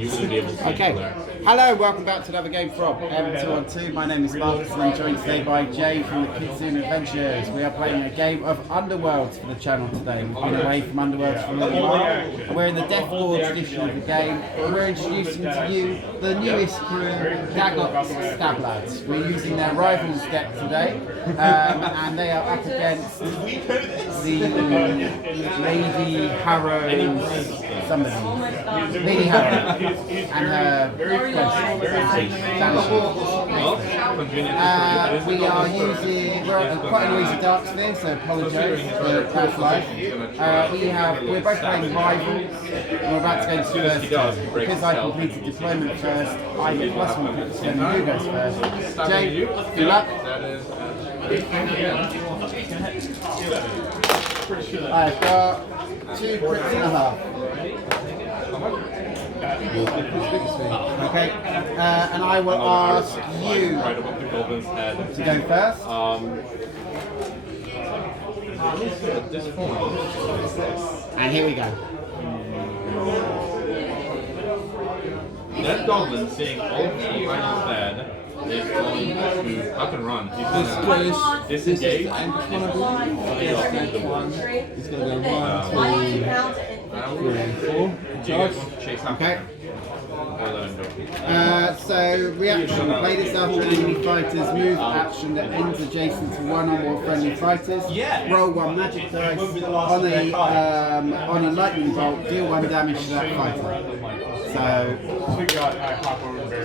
Okay, hello, welcome back to another game from M212. My name is Marcus and I'm joined today by Jay from the Kitsune Adventures. We are playing a game of Underworlds for the channel today. We've been away from Underworlds for a little while. And we're in the Death Lord edition of the game. We're introducing to you the newest crew, Daggok Stab-ladz. We're using their rivals deck today, and they are up against the Lady Harrow, Lady Harrow, and her we are using, we're quite a noisy dark today, so apologise for past life. We're both playing rivals, and we're about to go into first turn. Because I completed deployment first, I get +1 to spend who goes first. Jay, good luck. I've got 2 crits and a half. Okay, and I will ask you to go first. And here we go. That goblin, seeing all of the items dead, is going to up and run. He's going to disengage. He's going to go 1, 2, 3, 4. Charge. Okay. So reaction, play this after enemy fighters move action that ends adjacent to one or more friendly fighters. Roll 1 magic dice on a lightning bolt, deal 1 damage to that fighter. So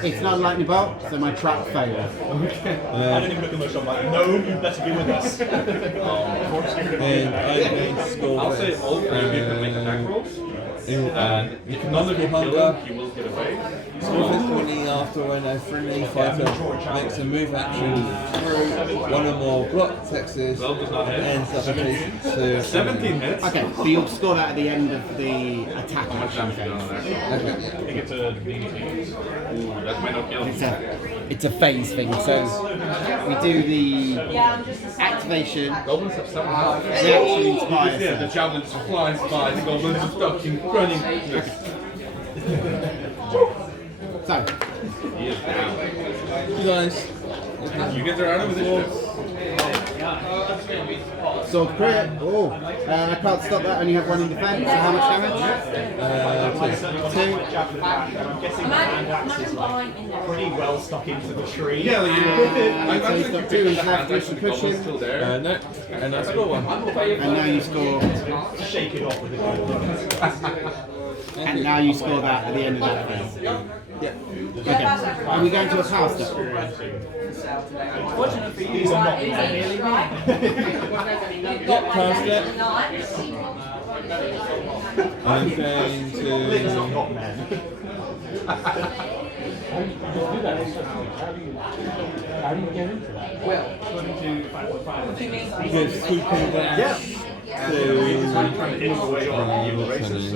it's not a lightning bolt, so my trap fails. I didn't even look at much. I'm like, no, you better be with us. I'll say all 3 of you can make attack rolls. And if none of you kill him, he will get away. Specifically after when a friendly fighter makes a move action through one or more block textures and ends up adjacent to 17 hits. Okay, so you'll score that at the end of the attack action phase. Ooh, that might not kill him. It's a phase thing, so we do the activation, Goblins have 7 health. reaction inspires. Yeah, the javelins flies by, the goblins are stuck in running. So, He is down. Nice. You get there out of this. sword crit. Oh, I can't stop that. Only have 1 in defense. So how much damage? 2. I'm guessing Mandax is like pretty well stuck into the tree. Yeah, So he's got 2 in left, which should push him. still there. No, and I score 1. And now you score. Shake it off with it. And now you score that at the end of that phase. Yeah. Okay. Are we going to a power step? These are not really Past it. I'm going to. not men. Give sweeping dash to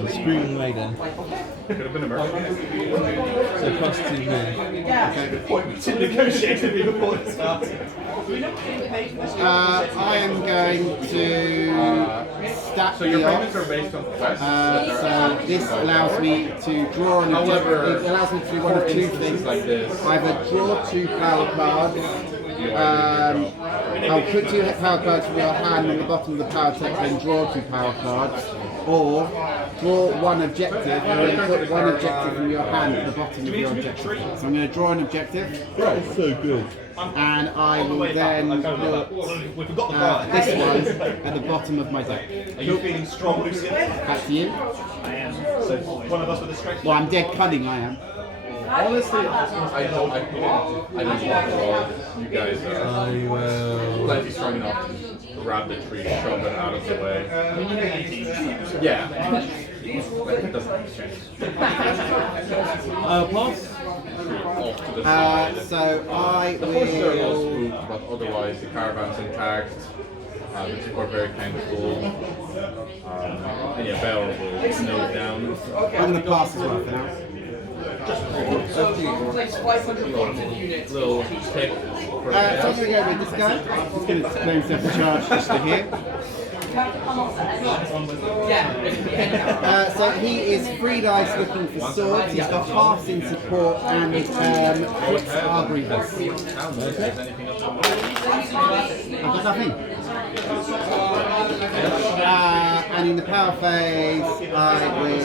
Screaming Maiden. Could have been a mercy. So +2 men. We didn't negotiate with me before it started. I am going to stack So your the payments off. are based on quests. So this allows me to draw an objective. It allows me to do one of 2 things. like this. Either draw 2 power cards. I'll put 2 power cards from your hand on the bottom of the power text and draw 2 power cards. Or draw 1 objective and then put 1 objective from your hand at the bottom of your objective. So I'm going to draw an objective. That's so good. And I will then put We've got the this one at the bottom of my deck. Are you feeling strong, Lucian? Back to you. I am. So one of us with a strength. Well, I'm dead cunning, I am. Honestly, I don't want to roll. You guys are I will. plenty strong enough to grab the tree, shove it out of the way. Yeah. That doesn't change. Pass. Off to the side. So I The horses are all will. spooked, but otherwise the caravan's intact. The people are very kind of cool. And yeah, Bell will snow it down. I'm going to pass as well for now. Little pick for So I'm going to go with this guy. He's going to display himself in charge just to here. So he is 3 dice looking for swords. He's got halves in support and crits are grievous. I've got nothing. And in the power phase, I will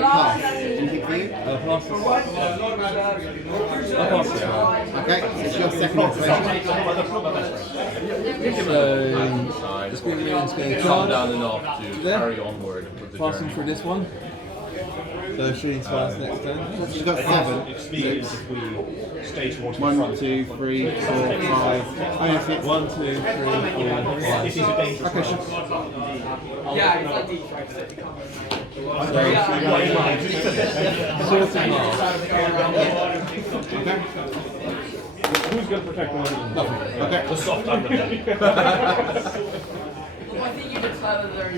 pass. Anything for you? Pass. Okay, so it's your second activation. So, the screen minions going to Calm charge. down enough to There. carry onward with the Passing journey. through this one. So Sheen's fast next turn. You've got 7. 1, 2, 3, 4, 5. Oh, yes, yes. 1, 2, 3, 4, 5. Okay, sure. Sort of half. Okay. Who's going to protect one? Okay. The soft under there. I think you declare that their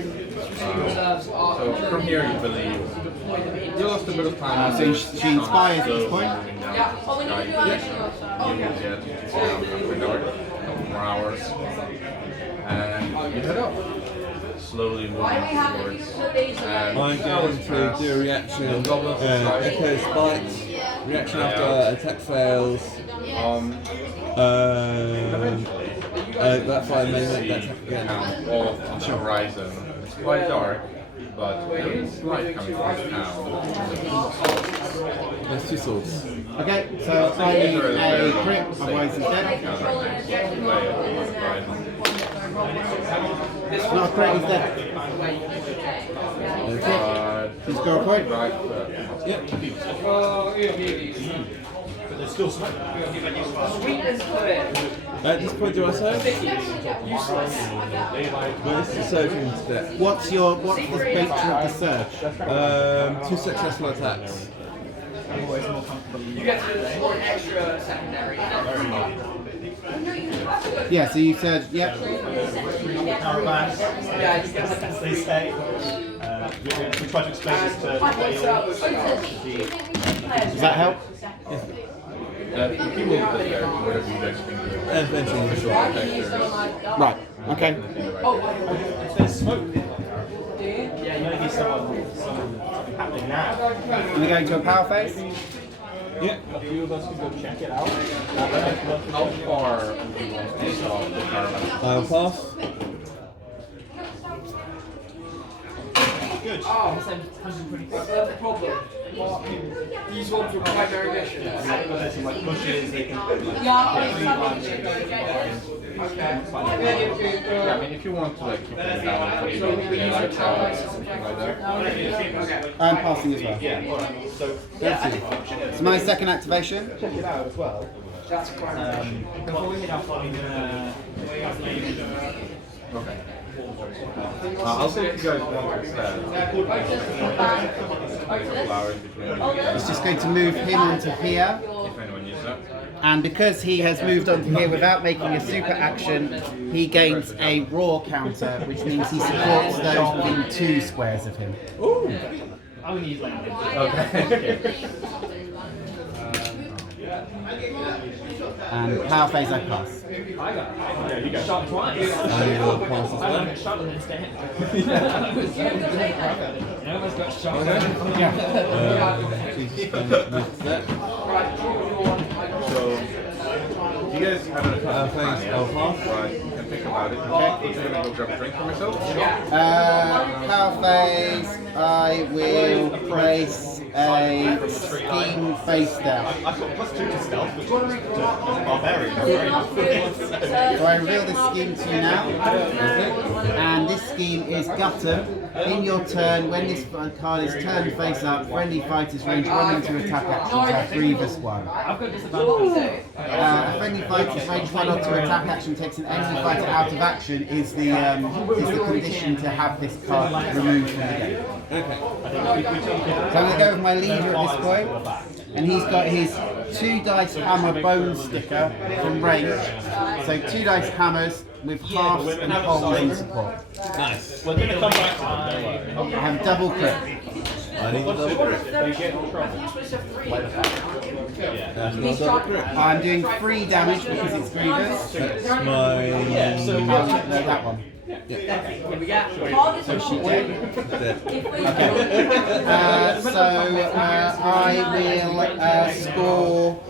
reserves are. So from here you believe you lost a bit of time. So she inspires at this point. Yeah, oh, we need to do action also. You will get after dark, a couple more hours, and you head up. Slowly moving Why do we have to towards. use the days And I'm going to do a reaction. Echo Spite. Reaction after attack fails. That's why I made that attack again. off on the horizon. It's quite dark, but there's light coming from the town. There's 2 swords. Okay, so I need a crit, otherwise he's dead. Not a crit, he's dead. He's got a point. Yep. But there's still smoke. At this point, do I say? Well, this is surging into death. What's the nature of the surge? 2 successful attacks. You get to do one extra secondary. Yeah, so you said, yep. Caravans, Yeah, you get like they stay. We try to explain this to Does that help? He will be there, whatever you guys can do. And eventually, the short. Right, okay. if there's smoke. Maybe something happening now. Are we going to a power phase? Yep. A few of us can go check it out. How far do you want to stop the caravan? I'll pass. Good. Oh, that's the problem. These ones were primary missions. There's some like bushes, they can Yeah, Yeah, I mean, if you want to like keep them down for you know, lights out or something like that. I'm passing as well. Yeah, alright. So So my second activation. check it out as well. That's primary. Okay. I'll see if you guys want instead. Flowers between you. It's just going to move him onto here. If anyone uses that. And because he has moved onto here without making a super action, he gains a raw counter, which means he supports those within 2 squares of him. I'm gonna use landing. Okay. And power phase I pass. I got shot twice. I will pass as I well. got shot and then stand. I almost got shot. She's just going to move to that. So, you guys have an Thanks. I'll pass. Right, you can think about it. Okay, I'm just gonna go grab a drink for myself. Power phase, I will place a scheme face down. I've got +2 to stealth, which is barbarian. So I reveal this scheme to you now. And this scheme is Gutter. In your turn, when this card is turned face up, friendly fighters range 1 into attack actions have grievous 1. I've got disadvantage. A friendly fighter's range 1 or 2 attack action takes an enemy fighter out of action is the condition to have this card removed from the game. Okay. So I'm going to go with my leader at this point, and he's got his 2 dice hammer bone sticker from range. So 2 dice hammers with halves and holes in support. Nice. We're going to come back to them, don't worry. I have double crit. I need a double grip. That's not double grip. I'm doing 3 damage because it's Grievous. That's my... That one. So she dead. Dead. Okay. I will score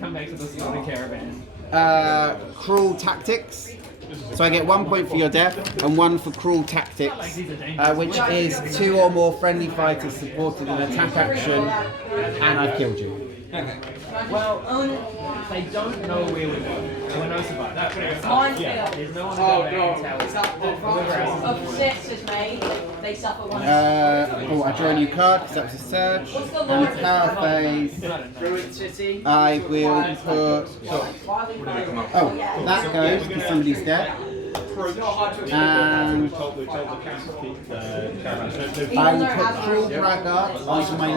Come back to the slowly caravan. Cruel Tactics. So I get 1 point for your death and 1 for Cruel Tactics, which is 2 or more friendly fighters supported an attack action, and I've killed you. Okay. Well, they don't know where we're going. No one knows about that. Yeah, there's no one to go back and tell. Of 6 is made, they suffer 1. I draw a new card because that was a search. And the power phase, I will put. Oh, that goes because somebody's dead. And I will put Cruel Braggart onto my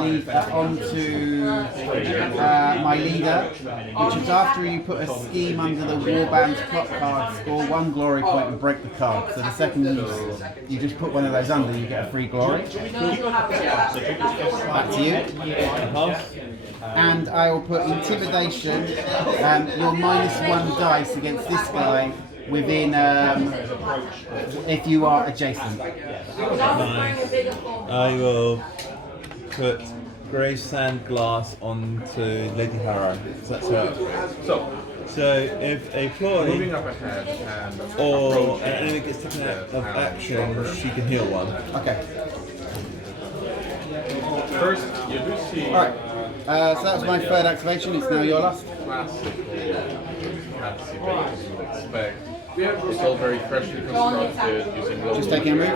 leader, which is after you put a scheme under the Warband's plot card, score 1 glory point and break the card. So the second you just put one of those under, you get a free glory. Back to you. And I will put Intimidation, your -1 dice against this guy within, if you are adjacent. I will put grey sand glass onto Lady Harrow. That's right. So if a Moving ploy up ahead and or an enemy gets taken out of action, she can heal 1. Okay. first, you do see. Alright. So that was my 3rd activation. It's now your last. Classical fantasy that you would expect. It's all very freshly constructed, using Just taking a move.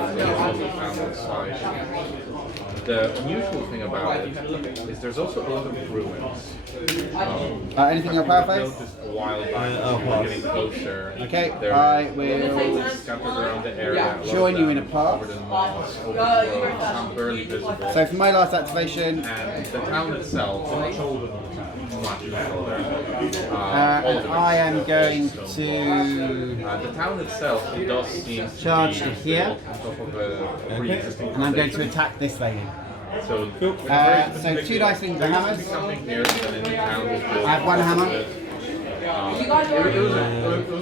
The unusual thing about it is there's also a lot of ruins. Anything in your power phase? Noticed a while back I'll when you were pass. getting closer. Okay, There I are will scattered around the area. A lot join of you in them a path. covered in moss, overgrown, some barely visible. So for my last activation, And the town itself, much older. and I am going to The town itself, it does seem to charge be to here, built on top of a pre-existing and I'm going to foundation. attack this lady. So, So 2 dice into the hammers. something here than in the town was built. I have 1 hammer. It was a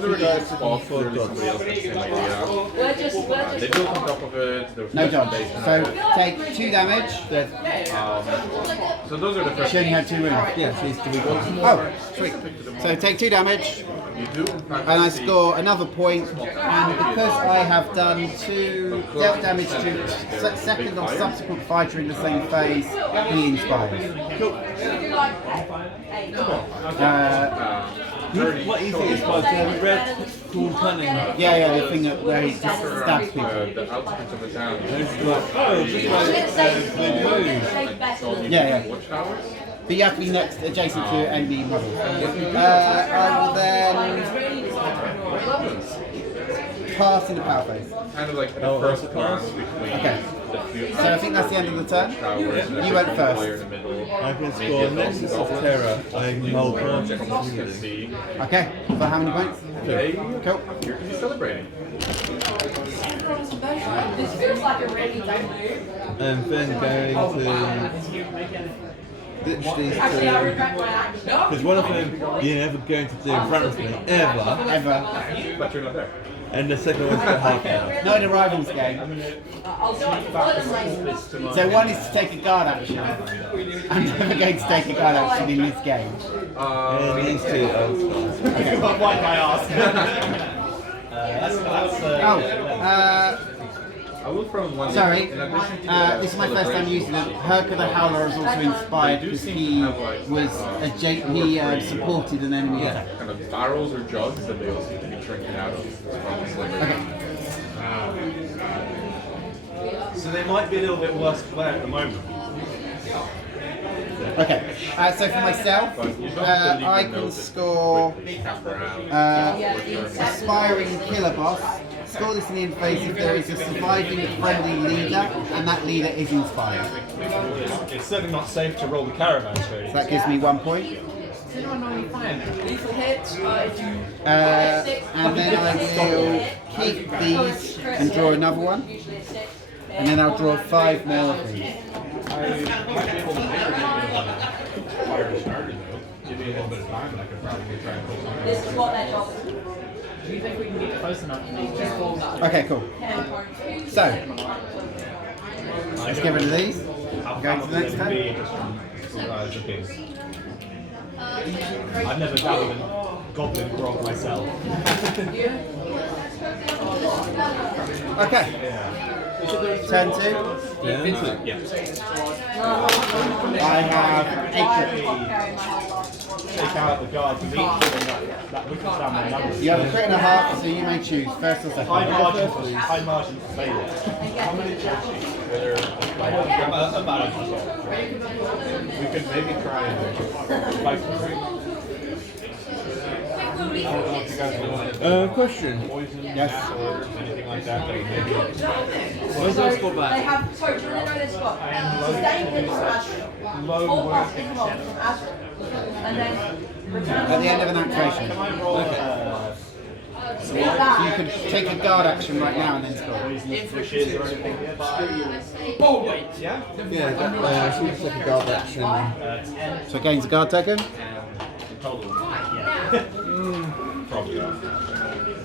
really good spot. Clearly somebody else had the same idea. They built on top of it. There was No dodge. foundation. So take 2 damage. So those are the first. She only had 2 wounds. Yeah, she's the weak one. Oh, sweet. So take 2 damage, You do, in fact, and I see- score another point. And because I have done 2 dealt damage to second or subsequent fighter in the same phase, he inspires. What you think is supposed to have a red cool cunning? Yeah, the thing where he just stabs people. The outskirts of the town. It's like, oh, just like the move. Yeah. Watchtowers. But you have to be next, adjacent to enemy models. I will then pass in the power phase. Kind of like the Oh, first that's a class class? between Okay. the few So I think that's the end of the turn. towers and You went player first. in the middle. I can Maybe score a Nexus of goblin. Terror. I can hold Where one. you can see. Okay. For how many points? They Cool. appear to be celebrating. This feels like a really dumb move. And then going to ditch these Actually, I 2. regret my action. Because one of them you're never going to do in front of me, ever. Ever. But you're not there. And the second one's the half now. Not in a rivals game. I'll do it for So one is to take a guard action. I'm never going to take a guard action in this game. And these 2 old stars. Wipe my ass. I will throw in one. Sorry. In addition to This is my first time using it. Herca the Howler is also inspired because he was supported an enemy attack. kind of barrels or jugs that they all seem to be drinking out of. Okay. So they might be a little bit worse player at the moment. Okay. So for myself, I can score Aspiring Killer Boss. Score this in the interface if there is a surviving friendly leader, and that leader is inspired. It's certainly not safe to roll the caravan trade. So that gives me 1 point. lethal hits. And then I will keep these and draw another one. And then I'll draw 5 more of these. Give me a little bit of time, and I could probably try and pull something. This is what they're dropping. Do you think we can get close enough to these just balls up? Okay, cool. So, let's get rid of these. Going to the next turn. I've never dabbled in goblin grog myself. Okay. Turn 2. Yeah. I have 8 Take out the guards of each, and that whittles down my numbers. You have a crit and a half, so you may choose first or second. High margin for failure. About We could maybe try and fight I don't know if you guys want Question. poison, Yes. or anything like that. That maybe. Where's our score They back? have, sorry, do you want to know their score? Sustain hits from Azure. Full plus interval from Azure. And then return At the end of an activation. So you could take a guard action right now and then score. Yeah, so it's like a guard action. So it gains a guard token. Probably not.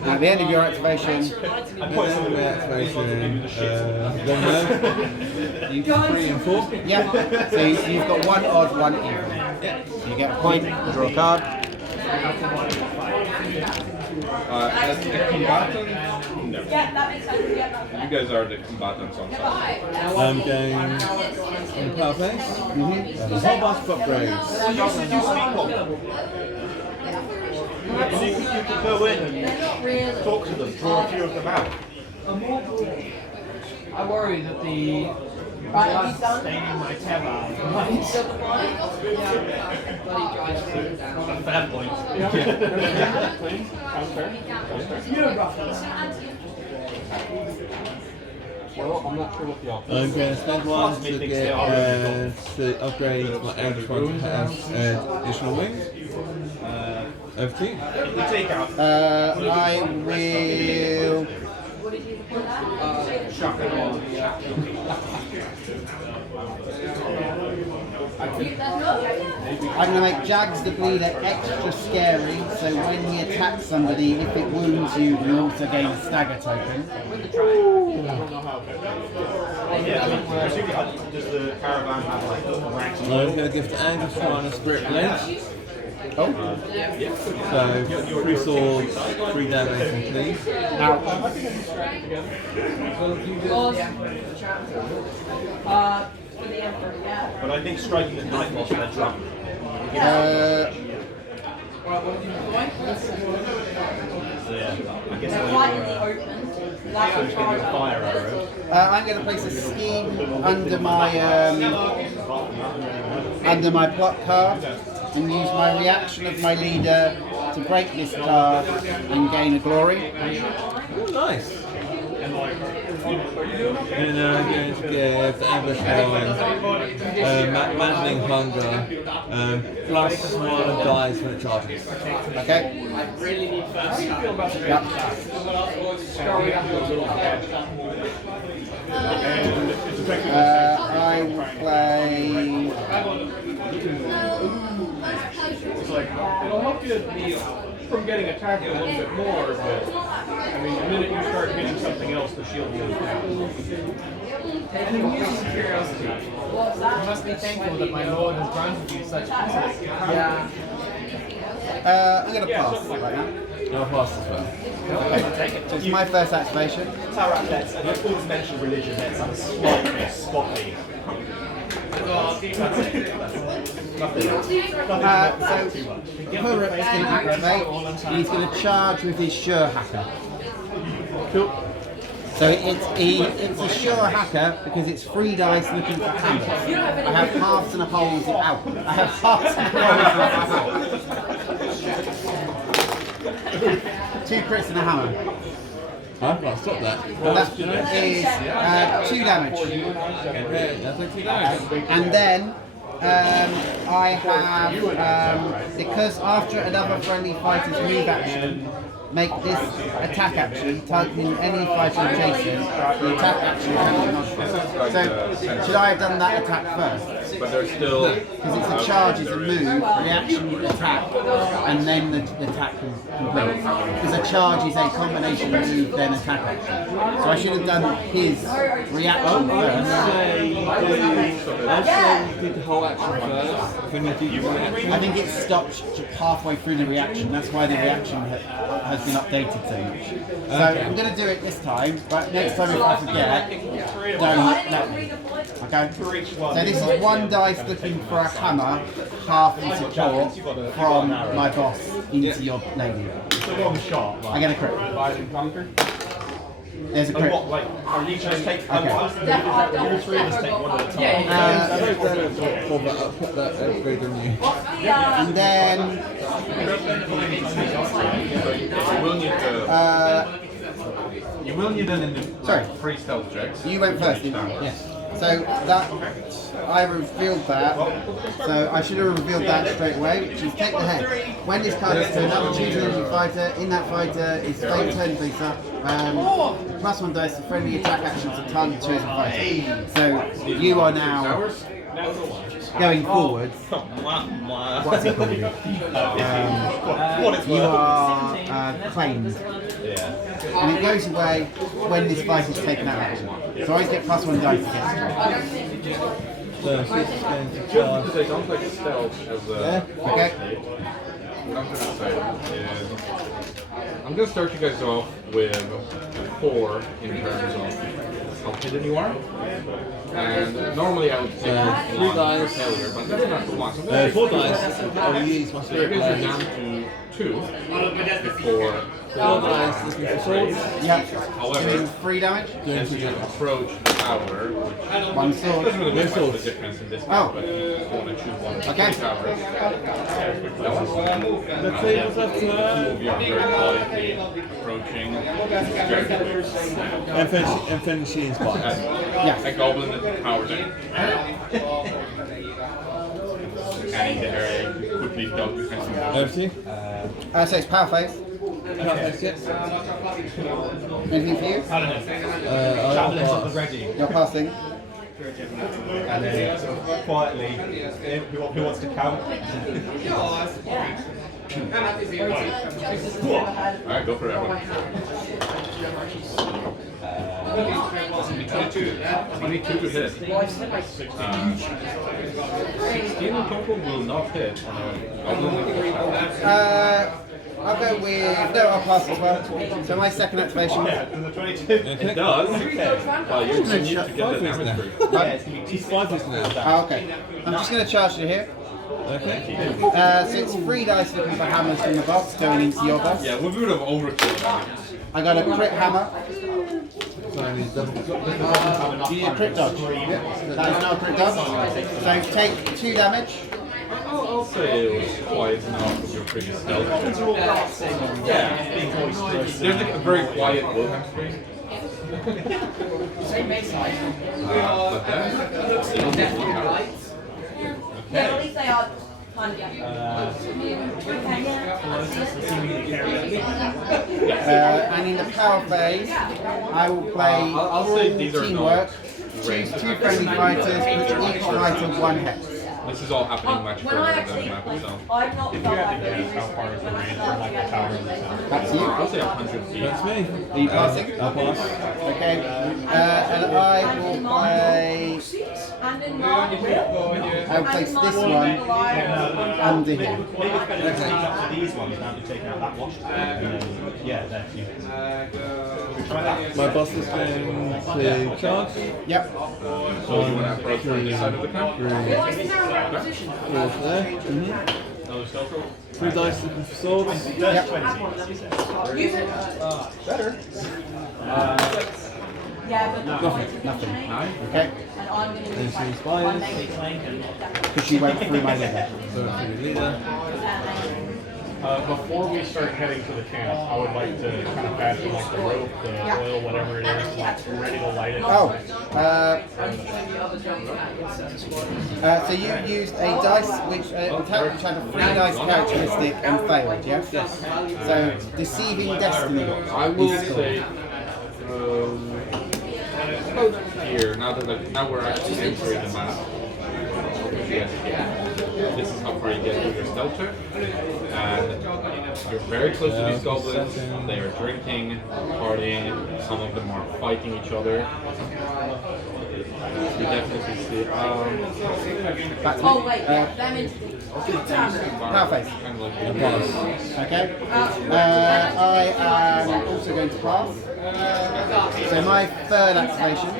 At the end of your activation, Activation. Then you 3 and 4. yeah. So you've got 1 odd, 1 even. So you get a point, draw a card. As the combatant? No. Yeah, that makes sense. Yeah, that's You guys are the combatants on site. I'm going on power phase. A whole bunch of upgrades. So you could go in and talk to them, draw a few of them out. I worry that the blood staining my tabard might fair point. Well, I'm not sure what the option I'm going to spend 1 to get to upgrade my average one to have additional wings. Over to you. I will. I'm going to make Jags the Bleeder extra scary, so when he attacks somebody, if it wounds you, you also gain a stagger token. Does the caravan have like ranks? I'm going to give to Angus one a Spirit Blade. Oh, So 3 swords, 3 damage, please. For the Emperor, yeah. But I think striking at night whilst they're drunk. So yeah, I guess They're quite in the open. Like a charge. fire arrow. I'm going to place a scheme under my plot card and use my reaction of my leader to break this card and gain a glory. Oh, nice. And I'm going to give the Ambush one Maddening Hunger, plus 1 dies when it charges. Okay. Yep. I will play. It's like, it'll help you from getting attacked a little bit more, but I mean, the minute you start hitting something else, the shield goes down. And in use of curiosity, you must be thankful that my lord has granted you such access. Yeah. I'm going to pass right now. I'll pass as well. So it's my first activation. Tarak lets, and if all mention religion, let's have a slightly Scotty. So Hurrick's going to activate, and he's going to charge with his Sure Hacker. Cool. So it's a Sure Hacker because it's 3 dice looking for hammers. I have halves and a holes out. I have halves and a holes. 2 crits and a hammer. I can't stop that. That is 2 damage. Okay, that's like 2 damage. And then I have, because after another friendly fighter's move action, make this attack action targeting any fighter adjacent. The attack action can not. So should I have done that attack first? But there's still Because it's a charge, it's a move, reaction, attack, and then the attack is complete. Because a charge is a combination move, then attack action. So I should have done his reaction first. I'd say you did the whole action first, then you do your reaction. I think it stopped halfway through the reaction. That's why the reaction has been updated to. So I'm going to do it this time, but next time if I forget, don't let me. Okay? So this is one dice looking for a hammer, half in support from my boss into your lady. It's a long shot. I get a crit. Divide and conquer. There's a And crit. what, like, are you just take Okay. all three of us take one at a time? I wrote down a for that, I'll put that upgrade on you. And then you will need an Sorry. free stealth checks. you went first, didn't you? Yes. So that I revealed that. So I should have revealed that straight away, which is take the head. When this card is turned up, choose an enemy fighter. In that fighter is fate turn face up. Plus one dice for friendly attack actions to target chosen fighter. So you are now going forwards. What's it called? You are claimed. And it goes away when this fight is taken out of action. So I always get plus one dice against it. So this is going to Just charge. because I don't like stealth as a... Yeah. Okay? What I'm going to say is... I'm going to start you guys off with 4 in terms of how hidden you are. And normally I would say 3 dice. failure, but that's not the one. So 4 dice. I'll use my So spirit you guys are blade. down to 2 before 4 dice looking for swords. Yep. However, Doing 3 damage. as you approach the tower, which One sword. doesn't really make much of a swords. difference in this case, Oh. but you want to choose one of the Okay. 3 towers. The tables are turned. You are very quietly approaching. And finishing spikes. Yes. A goblin that powers in. Scanning the area, quickly duck behind some Over bushes. to you. So it's power phase. Perfect, yes. Anything for you? Javelins at the ready. You're passing. And then sort of quietly, who wants to count? Alright, go for it, everyone. 22 to hit. 16 in total will not hit. I'll go with... No, I'll pass as well. So my second activation. Does the 22? It does. Well, you need to get the damage through. Yeah, it's going to be She's 5 is now. Oh, okay. I'm just going to charge you here. Okay. So it's 3 dice looking for hammers from the box going into your box. Yeah, we would have overkilled that. I got a crit hammer. So I need double. A crit dodge. That is not a crit dodge. So take 2 damage. I'll say it was quiet enough with your previous stealth. Yeah. There's like a very quiet Wilhelm screen. But then, Yeah, at least they are kind of And in the power phase, I will play I'll say these are teamwork. not Choose range 2 friendly fighters, put each fighter 1 hex. this is all happening much when I further than the actually, map itself. I've not felt like really how far is the range from like the tower and the tower? That's you. I'll say 100 feet. That's me. Are you passing? I'll pass. Okay. And I will play... and in March, I will place this one under here. Maybe it's better to take up to these ones now to take out that wash. And then, yeah, there you go. Try that. My boss is going to charge. Yep. So you want to approach from this side of the camp? 4 there. Another stealth roll? 3 dice looking for swords. Yep. 20. yeah, but Nothing. Nine? Okay. and I'm going to Then use she my inspires. Because she went through my leader. So for the leader. Before we start heading to the camp, I would like to kind of fashion like the rope, the oil, whatever it is, like ready to light it. Oh, so you used a dice which had a 3 dice characteristic and failed, yes? Yes. So deceiving destiny. I will say, here now we're actually entering the map. This is how far you get with your stealth check, and you're very close to these goblins. They are drinking, partying. Some of them are fighting each other. You definitely see. Oh wait, damage. Powerface. Kind of like Okay. I am also going to pass. So my third activation.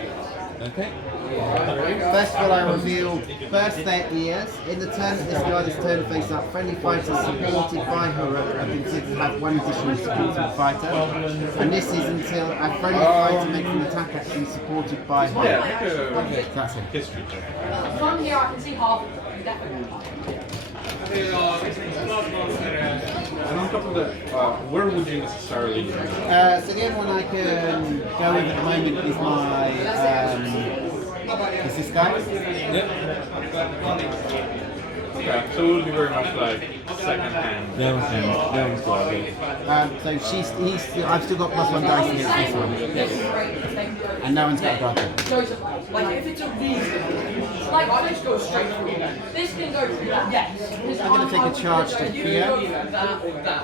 Okay. First of all, I reveal Burst Their Ears. In the turn that this guard is turned face up, friendly fighters supported by Harrow have been considered to have one additional supporting fighter. And this is until a friendly fighter makes an attack action supported by Harrow. okay. That's it. History check. From here, I can see half of them. Definitely. And on top of that, where would you necessarily go? So the only one I can go with at the moment is my is this guy? Yep. Okay, so it would be very much like second hand. No one's got it. So I've still got +1 dice against this one, and no one's got a guard. Like if it's a reason, like I just go straight through. This can go through that. Yes. I'm going to take a charge to here.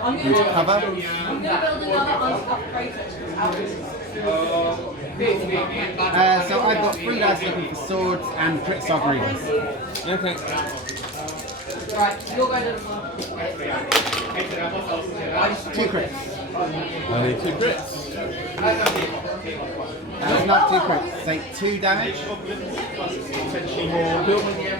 I'm Into cover. I'm going to build another unstuffed crater. So I've got 3 dice looking for swords and crit readers. Okay. Right, you're going to. 2 crits. I need 2 crits. That's not 2 crits. Take 2 damage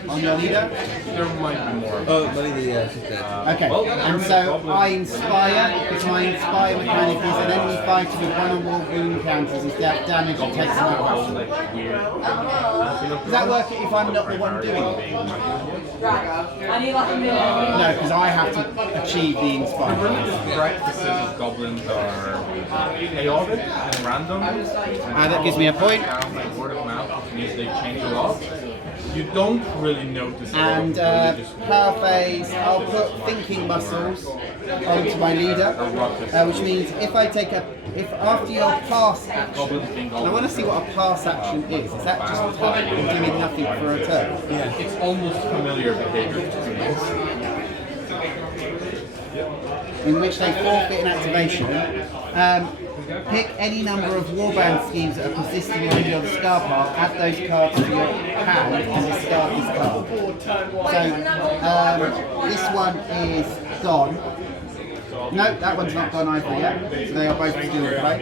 on your leader. There might be more. Oh, my leader, yeah, she's dead. Okay, and so I inspire, because my inspire mechanic is an enemy fighter with 1 or more wound counters is that damage and takes no action. Does that work if I'm not the one doing it? Right, I need like a minute. No, because I have to achieve the inspire. Practices goblins are chaotic and random. That gives me a point. Like word of mouth, which means they change a lot. You don't really notice it. And power phase, I'll put thinking muscles onto my leader, which means if I take after your pass action, and I want to see what a pass action is. Is that just doing nothing for a turn? Yeah, it's almost familiar behavior to me. In which they forfeit an activation. Pick any number of warband schemes that are persisting on your discard pile, add those cards to your hand and discard this card. So this one is gone. No, that one's not gone either yet. So they are both still in play.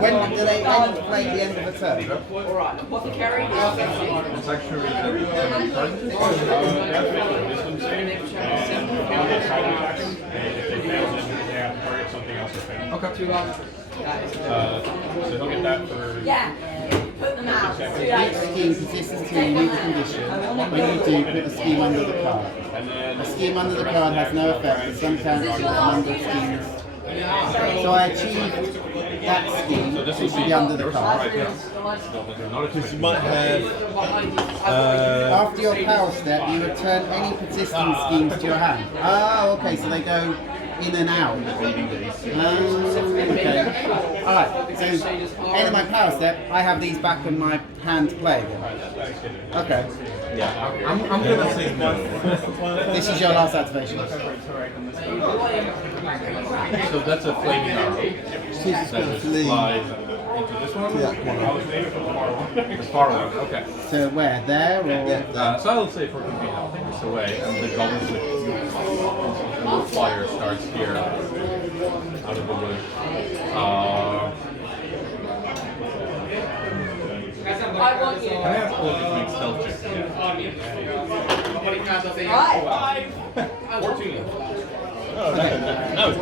When do they end play at the end of a turn? Alright, apothecary. It's actually This one's saved. If they fail, then they have to target something else to fail. okay. So he'll get that for. Yeah, put them out. Each scheme consists of 2 unique conditions. When you do, put a scheme under the card. A scheme under the card has no effect, but some counters have a number of schemes. So I achieved that scheme, which should be under the card. Because you might have. After your power step, you return any persisting schemes to your hand. Oh, okay, so they go in and out. Okay. Alright, so end of my power step, I have these back in my hand to play again. Okay. Yeah, I'm gonna say no. This is your last activation. So that's a flaming arrow. That just flies into this one? Yeah, The far one, okay. So where? There or? So I would say for convenience, I'll take this away, and the goblins with fire starts here, out of the blue. I want you. Can I ask all of you to make stealth checks again? Right. That's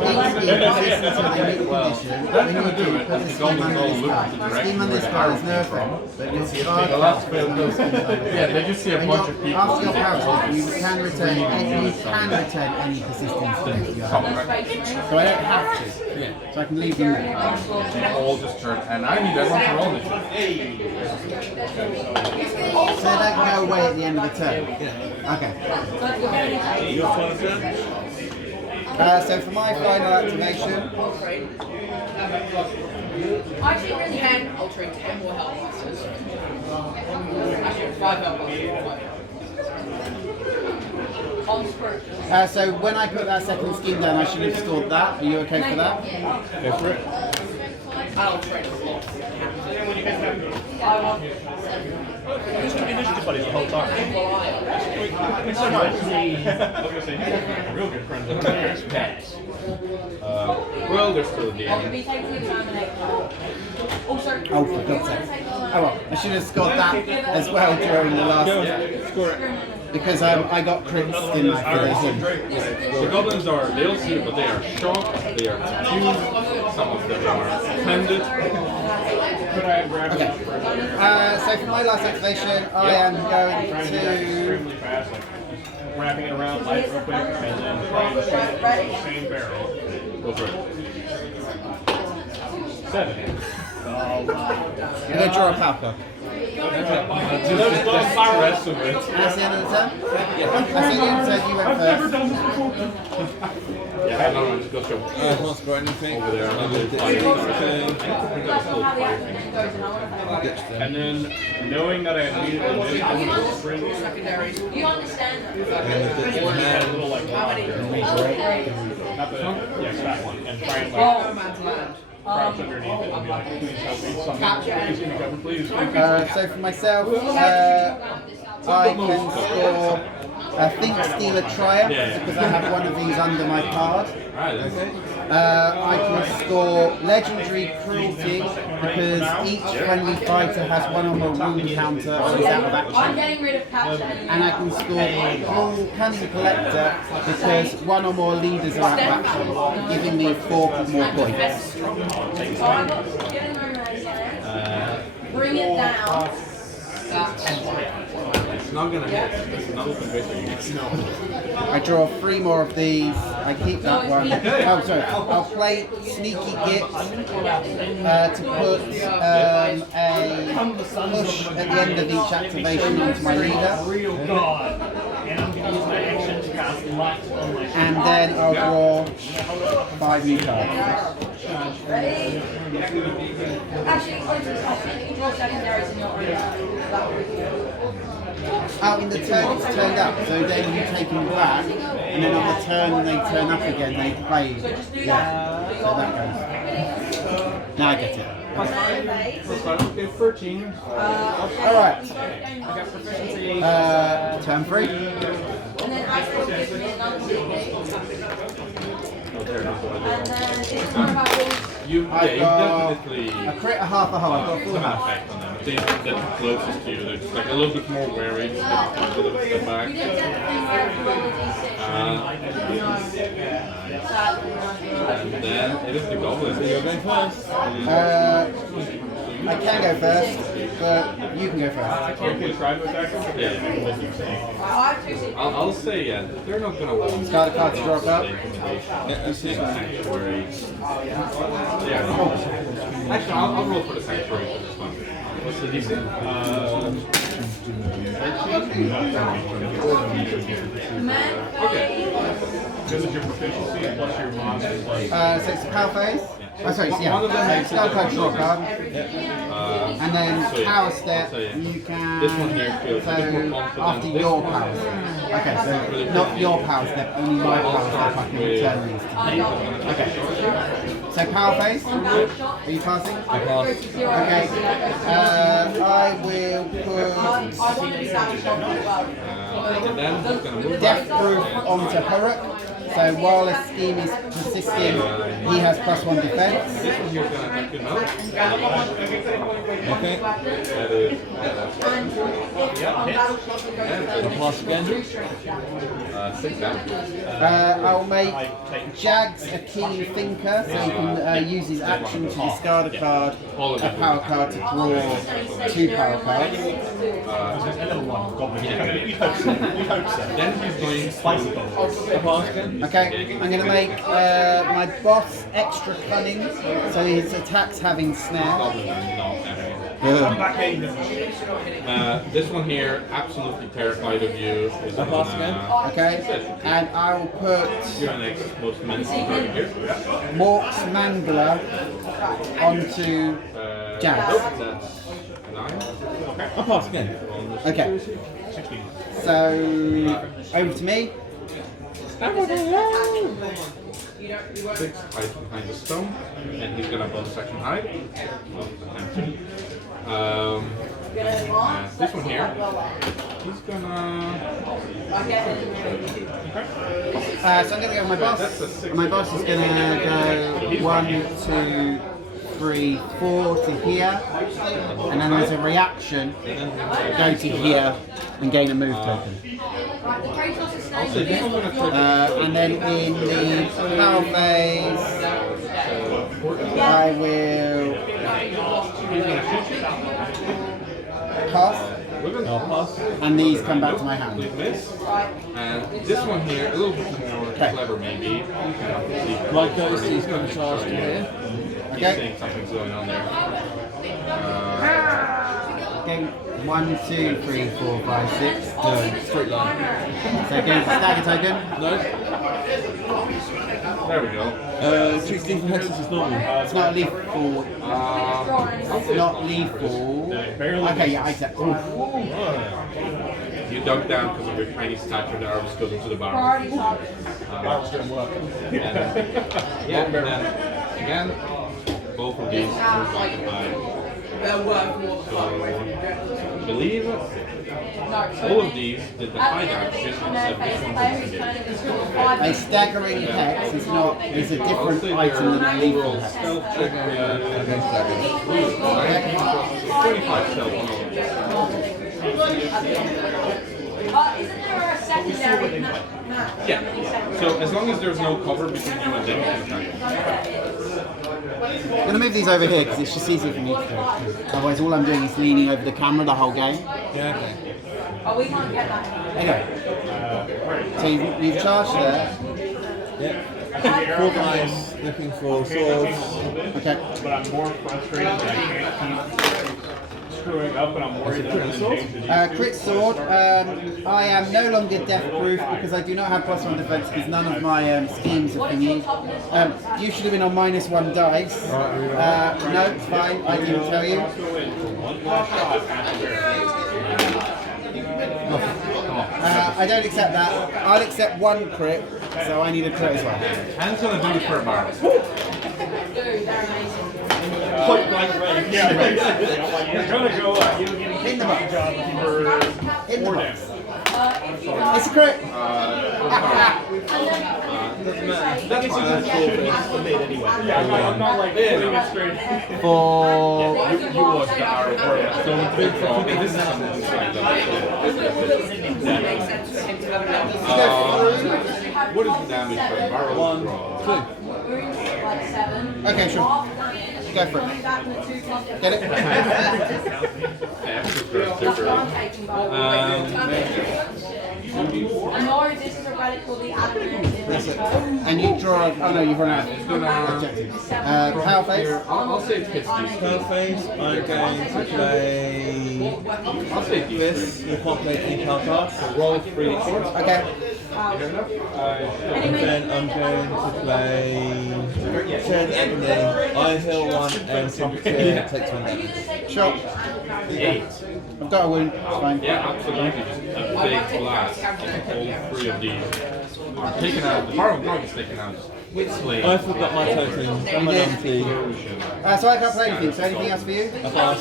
going to do it. That's the golden goal loop. Scheme on this card is no effect, but your card Yeah, they just see a bunch of people. after your power step, you can return any persistence to your hand. So I don't have to. Yeah. So I can leave them there. All just turn, and I need everyone to roll initiative. So they don't go away at the end of the turn. Okay. So for my final activation, Actually, really can. I'll trade 10 more health busters. Actually, 5 health busters. so when I put that second scheme down, I should have stored that. Are you okay for that? Go for it. I'll trade a lot. Who's doing initiative buddies the whole time? It's so nice. I was gonna say, you're real good friends with pets. Well, they're still at the end. Oh, for God's sake. Oh well, I should have scored that as well during the last. Score it. Because I got crits, didn't I, for this? The goblins are, they don't see it, but they are shocked, they are confused, some of them are offended. Okay. So for my last activation, I am going to. Extremely fast, like wrapping it around light real quick, and then trying to shoot it into the same barrel. Go for it. 7. I'm going to draw a power card. Just the rest of it. And that's the end of the turn? Yeah. That's the end of the turn, you went first. Yeah, no, just go through. Can't score anything. Over there. And then And then, knowing that I had needed to live over the spring, You understand that? had a little like not the yes, that one, and try and like crouch underneath it and be like, please help me, someone, please give me cover, please. So for myself, I can score, I think, steal a triumph because I have one of these under my card. I can score legendary cruelty because each friendly fighter has one or more wound counter or is out of I'm action. getting rid of capture. And I can score cruel cunning collector because one or more leaders are out of action, giving me 4 more points. So I got to get in my race, bring it down. It's not gonna hit. It's not gonna hit. I draw 3 more of these. I keep that one. Oh, sorry. I'll play Sneaky Git to put a push at the end of each activation onto my leader. And then I'll draw 5 new cards. Ready? Actually, I think you draw secondaries in your own. Oh, in the turn it's turned up, so then you take them back, and then on the turn when they turn up again, they play. Yeah, so that goes. Now I get it. Okay, 13. Alright. Turn 3. And then Astro gives me another CD. And then it's more about You I've got definitely a crit, a half, a whole. I've got a full some house. effect on them. They that's the closest to you. They're just like a little bit more wary. They a little bit step back. you didn't get the thing where you roll a And then it is the goblin. You're going first. I can go first, but you can go first. You can try to attack them. Yeah. I'll say they're not gonna want. Start the card to draw a card. Sanctuary. Yeah. Actually, I'll roll for the sanctuary for this one. What's the DC? Okay. Because of your proficiency plus your monster's like. So it's a power phase. Oh, sorry, yeah. So start card, draw a card. And then power step, you can. This one here feels So a bit more confident. after your power step. Okay, so not your power step, only my power step. I can return these to you. Okay. So power phase. Are you passing? I pass. Okay. I will put And then it's gonna move Death Proof onto Harrow. So So while a scheme is persisting, he has +1 defense. This one here is going to attack you now. Okay. That is. I'll pass again. 6 damage. I'll make Jags a keen thinker, so he can use his action to discard a card, a power card to draw 2 power cards. Then he's going Spicy goblins. I'll pass again. Okay, I'm going to make my boss extra cunning, so his attacks having snare. This one here, absolutely terrified of you. Is I'll pass again. Okay, and I will put Your next most menacing card here. Mork's Mangler onto Jags. That's 9. I'll pass again. Okay, so over to me. 6 hides behind the stone, and he's gonna bonus action hide. This one here, he's gonna. So I'm going to go with my boss. My boss is going to go 1, 2, 3, 4 to here, and then there's a reaction. Go to here and gain a move token. And then in the power phase, I will pass, I'll pass. and these come back to my hand. And this one here, a little bit more clever maybe. My ghost is going to charge to here. He's saying something's going on there. Okay, 1, 2, 3, 4, 5, 6. No, straight line. So again, stagger token. No. There we go. 16 for hexes is normal. It's not lethal. It's not lethal. Okay, yeah, I accept. You dug down because of your tiny stature, the arms goes into the barrel. Barrels don't work. Yeah, and then again, both of these. So, I believe all of these did the hide action except this one didn't. A staggering hex is not is a different item than a lethal hex. Stealth check against daggers. 25 stealth. Isn't there a secondary map? Yeah. So as long as there's no cover between you and them, you can attack. I'm going to move these over here because it's just easier for me to do. Otherwise, all I'm doing is leaning over the camera the whole game. Yeah, okay. Oh, we can't get that. Anyway, so you've charged there. Yep. 4 guys looking for swords. Okay. But I'm more frustrated that I can't keep screwing up, and I'm worried that I'm going to change the Crit sword. I am no longer death proof because I do not have +1 defense because none of my schemes have been used. You should have been on -1 dice. No, it's fine. I didn't tell you. I don't accept that. I'll accept 1 crit, so I need a crit as well. Hand's gonna do the crit bar. point blank range. Yeah, right. You're gonna go up. You're getting In the box. In the box. It's a crit. Doesn't matter. That gets you to the mid anyway. Yeah, I'm not like putting it straight. For You watched the hour before that. So big from this is something that's like what is the damage for barrel 1, draw? 2. okay, sure. Go for it. Get it? That's it. And you draw. Oh no, you've run out. Objectives. Power phase. I'll say it hits these. Third phase, I'm going to play I'll say these. this. You can't play any power cards. Roll 3 d4. Okay. And then I'm going to play Shed Agony. I heal 1 and Trumpeter takes 1 damage. Sure. 8. I've got a wound. It's fine. Yeah, absolutely. Just a big blast of all 3 of these. Are taken out. The Harrow drug is taken out. With slave. I forgot my token. I'm You did. empty. So I can't play anything. So anything else for you? I pass.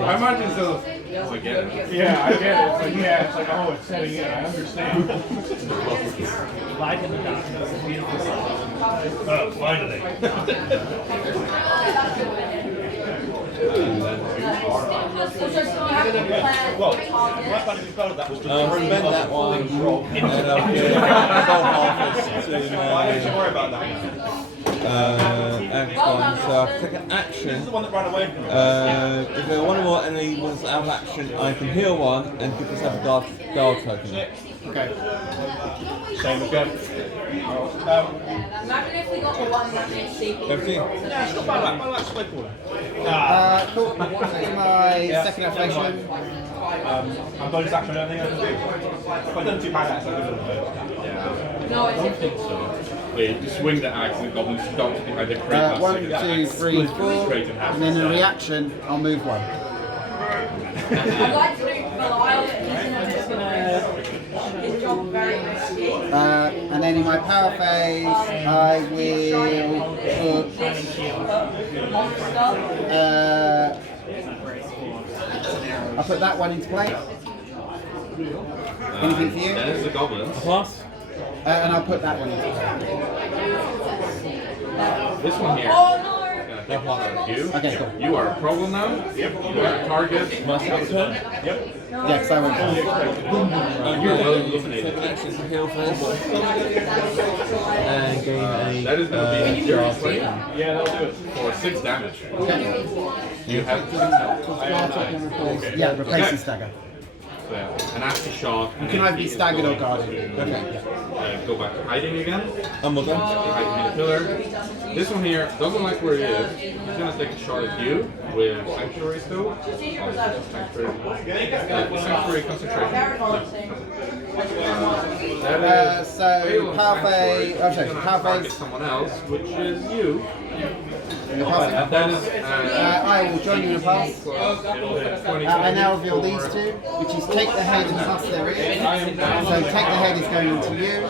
I imagine so. Oh, I get it. Yeah, I get it. It's like, yeah, it's like, oh, it's setting in. I understand. Light in the darkness, a beautiful sight. Oh, finally. Well, my plan before that was to Spend that one, and I'll give full harvest to Why don't you my worry about that? axe one. So I can take an action. This is the one that ran away from me. If there are one or more enemy ones out of action, I can heal one and give myself a guard token. Okay. Same again. Imagine if we got the one that made CP. Everything. Yeah, it's not bad. I like split one. Cool. That's my second activation. I'm bonus action and everything I can do. If I don't do bad action, I can do it. No, it's different. Wait, you swing the axe and the goblin stops behind the crate. 1, 2, 3, 4, and then a reaction, I'll move one. I'd like to do Belial, but he's in a bit of his job very risky. And then in my power phase, I will put I'll put that one into play. Anything for you? That is the goblin. Plus? And I'll put that one into play. This one here. Oh no! You. Okay, cool. You are a problem now. Yep. You are a target. My second turn? Yep. Yes, I will. You're well illuminated. Second action to heal first. And gain a That is going to be your guard play token. Yeah, that'll do it. for 6 damage. You have Yeah, replace the stagger. an active shot. You can either be staggered or guarded. Okay. Go back to hiding again. I'm well done. Hide behind the pillar. This one here doesn't like where he is. He's gonna take a shot at you with sanctuary still. Sanctuary concentration. That is So power phase. Sanctuary. I'm sorry, He's gonna power target phase. someone else, which is you. In the pass. And that is I will join you in a pass. I now reveal these two, which is take the head and bust their ears. So take the head is going into you,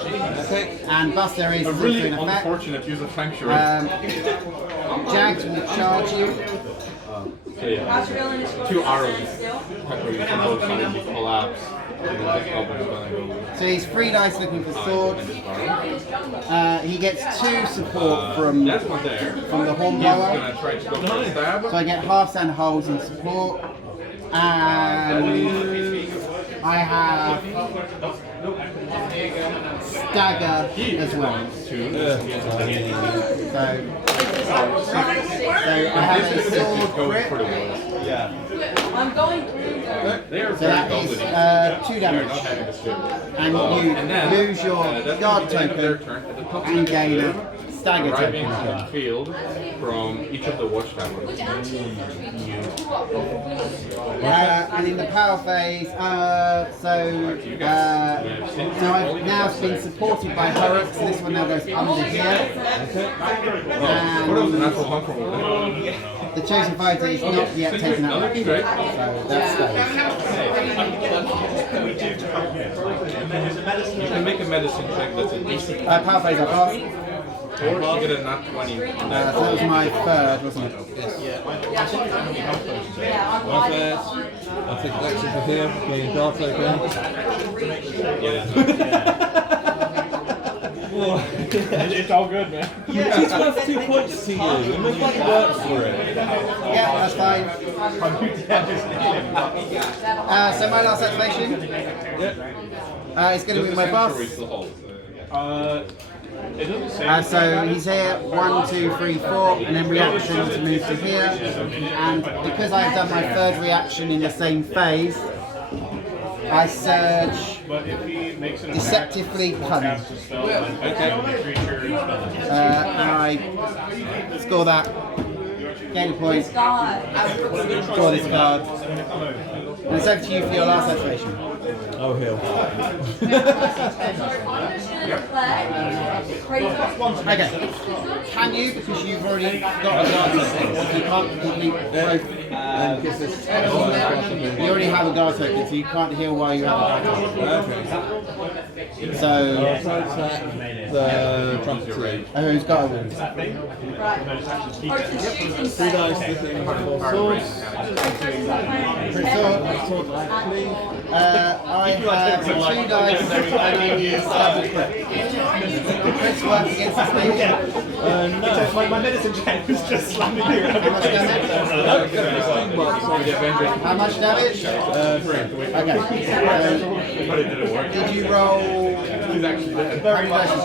Okay. and bust their ears a is also really in effect. unfortunate use of sanctuary. Jagged will charge you. So yeah, 2 arrows pepper you from both sides, you collapse. And then this goblin is gonna go. So he's 3 dice looking for sword. He gets 2 support from That's one there. the He's hornblower. gonna try to go for a stab. So I get half and holes in support. And I have stagger as well. So I have a sword Go grip. for the woods. Yeah. I'm going through them. They are So very that is goblin-y. 2 They are damage. not having a shield. And And then, you lose your that's guard the end of their token turn. At the top and of the gain initiative, a stagger arriving token on the again. field from each of the watchtowers. And in the power phase, so I've now been supported by Harrow, so this one now goes under here. What else is And natural comfortable? the chosen fighter is not yet taken out. Looking great. So that stays. You can make a medicine check that's a decent. Power phase I passed. Or you get a nat 20 on that. So that was my third, wasn't it? One first. I'll take the action to heal, gain a guard token. It's all good, man. She's worth 2 points to you. It looks like it works for it. Yeah, that's fine. So my last activation is going to be my boss. It doesn't say. So he's here, 1, 2, 3, 4, and then reaction to move to here. And because I've done my third reaction in the same phase, I surge But if he makes an deceptively pun. cast a spell, then creature And I score that, gain a point, God. draw this card. And it's over to you for your last activation. Oh, heal. Okay. Can you, because you've already got a guard token, you can't complete both. And gives us You already have a guard token, so you can't heal while you have a guard token. Okay. So, Attack the trumpeter. who's got a wound? 3 dice, this thing, 4 swords. 3 sword, I have 2 dice and I use double crit. Crits work against the speed. So my medicine check was just slamming you. How much damage? How much damage? 3. Okay. Did you roll? He's actually dead. How many dice is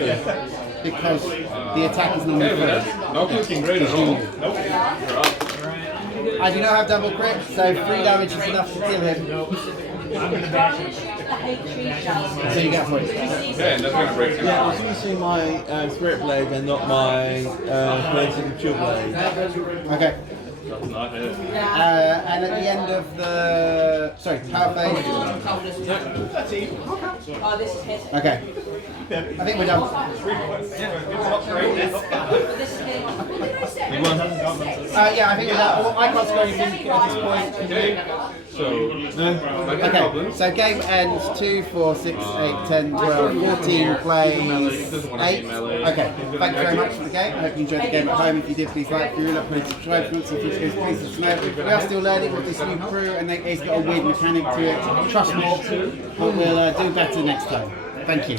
it? Because the attack is normally first. Not looking great at all. I do not have double crit, so 3 damage is enough to kill him. So you get 40. Okay, and that's gonna break him. Yeah, I was using my spirit blade and not my signature blade. Okay. And at the end of the... Sorry, power phase. Oh, this is hit. Okay. I think we're done. This is hit. Yeah, I think we're done. Well, I can't score anything at this point. Okay. So, Okay, so game ends 2, 4, 6, 8, 10, 12, 14 plays 8. Okay, thank you very much for the game. I hope you enjoyed the game at home. If you did, please like, review, please subscribe, please subscribe. We are still learning with this new crew and it's got a weird mechanic to it. Trust me, but we'll do better next time. Thank you.